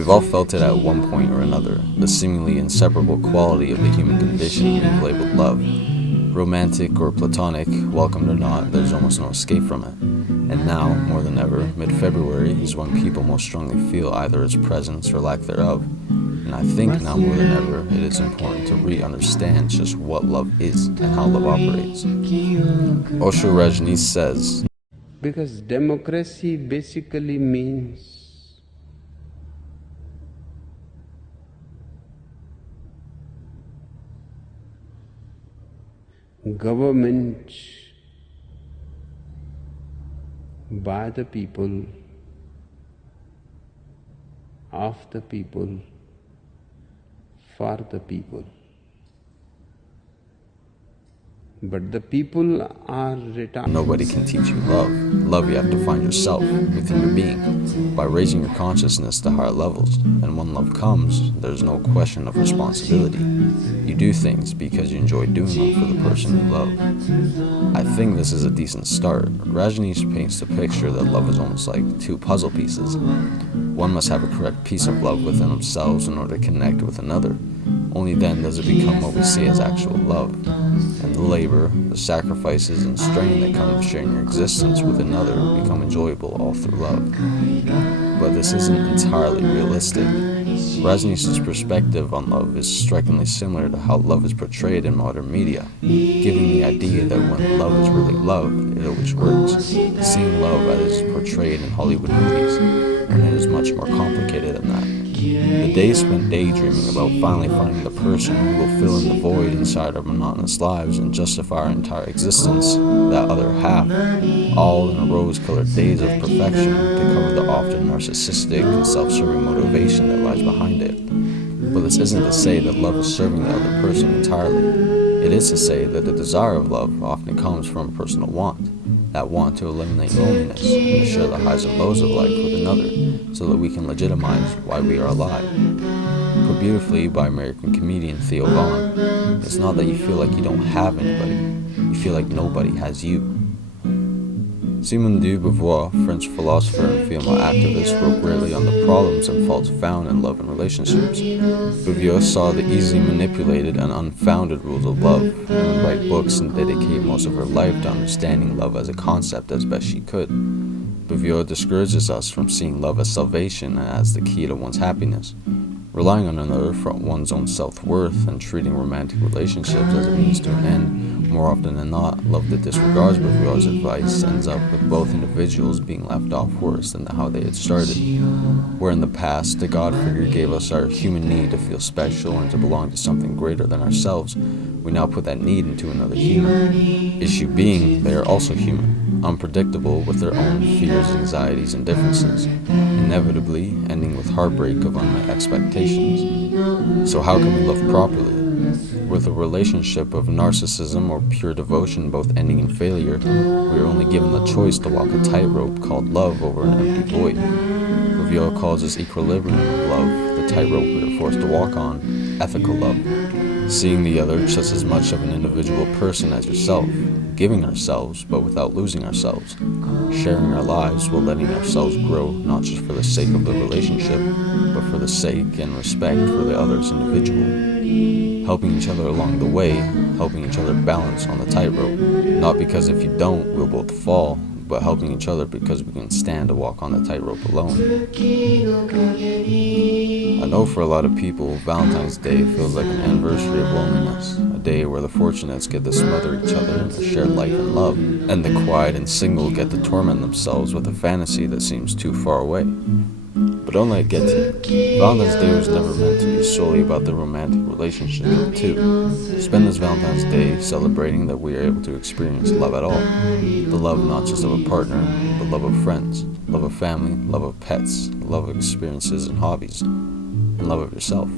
We've all felt it at one point or another, the seemingly inseparable quality of the human condition we've labeled love. Romantic or platonic, welcomed or not, there's almost no escape from it. And now, more than ever, mid-February is when people most strongly feel either its presence or lack thereof. And I think now more than ever, it is important to re-understand just what love is and how love operates. Osho Rajneesh says, because democracy basically means government by the people, of the people, for the people. But the people are retarded. Nobody can teach you love. Love you have to find yourself, within your being, by raising your consciousness to higher levels. And when love comes, there's no question of responsibility. You do things because you enjoy doing them for the person you love. I think this is a decent start. Rajneesh paints the picture that love is almost like two puzzle pieces. One must have a correct piece of love within themselves in order to connect with another. Only then does it become what we see as actual love. And the labor, the sacrifices, and strain that come with sharing your existence with another become enjoyable all through love. But this isn't entirely realistic. Rajneesh's perspective on love is strikingly similar to how love is portrayed in modern media, giving the idea that when love is really love, it always works, seeing love as portrayed in Hollywood movies, and it is much more complicated than that. The day spent daydreaming about finally finding the person who will fill in the void inside our monotonous lives and justify our entire existence, that other half, all in a rose-colored daze of perfection to cover the often narcissistic and self-serving motivation that lies behind it. But this isn't to say that love is serving the other person entirely. It is to say that the desire of love often comes from a personal want, that want to eliminate loneliness and to share the highs and lows of life with another, so that we can legitimize why we are alive. Put beautifully by American comedian Theo Von, it's not that you feel like you don't have anybody, you feel like nobody has you. Simone de Beauvoir, French philosopher and female activist, wrote greatly on the problems and faults found in love and relationships. Beauvoir saw the easily manipulated and unfounded rules of love, and would write books and dedicate most of her life to understanding love as a concept as best she could. Beauvoir discourages us from seeing love as salvation and as the key to one's happiness. Relying on another for one's own self-worth and treating romantic relationships as a means to an end, more often than not, love that disregards Beauvoir's advice ends up with both individuals being left off worse than how they had started. Where in the past, the God figure gave us our human need to feel special and to belong to something greater than ourselves, we now put that need into another human. Issue being, they are also human, unpredictable with their own fears, anxieties, and differences, inevitably ending with heartbreak of unmet expectations. So how can we love properly? With a relationship of narcissism or pure devotion both ending in failure, we are only given the choice to walk a tightrope called love over an empty void. Beauvoir calls this equilibrium of love, the tightrope we are forced to walk on, ethical love. Seeing the other just as much of an individual person as yourself, giving ourselves but without losing ourselves, sharing our lives while letting ourselves grow not just for the sake of the relationship, but for the sake and respect for the other's individual. Helping each other along the way, helping each other balance on the tightrope, not because if you don't, we'll both fall, but helping each other because we can stand to walk on the tightrope alone. I know for a lot of people, Valentine's Day feels like an anniversary of loneliness, a day where the fortunates get to smother each other in a shared life and love, and the quiet and single get to torment themselves with a fantasy that seems too far away. But don't let it get to you. Valentine's Day was never meant to be solely about the romantic relationship of the two. Spend this Valentine's Day celebrating that we are able to experience love at all. The love not just of a partner, but love of friends, love of family, love of pets, love of experiences and hobbies, and love of yourself.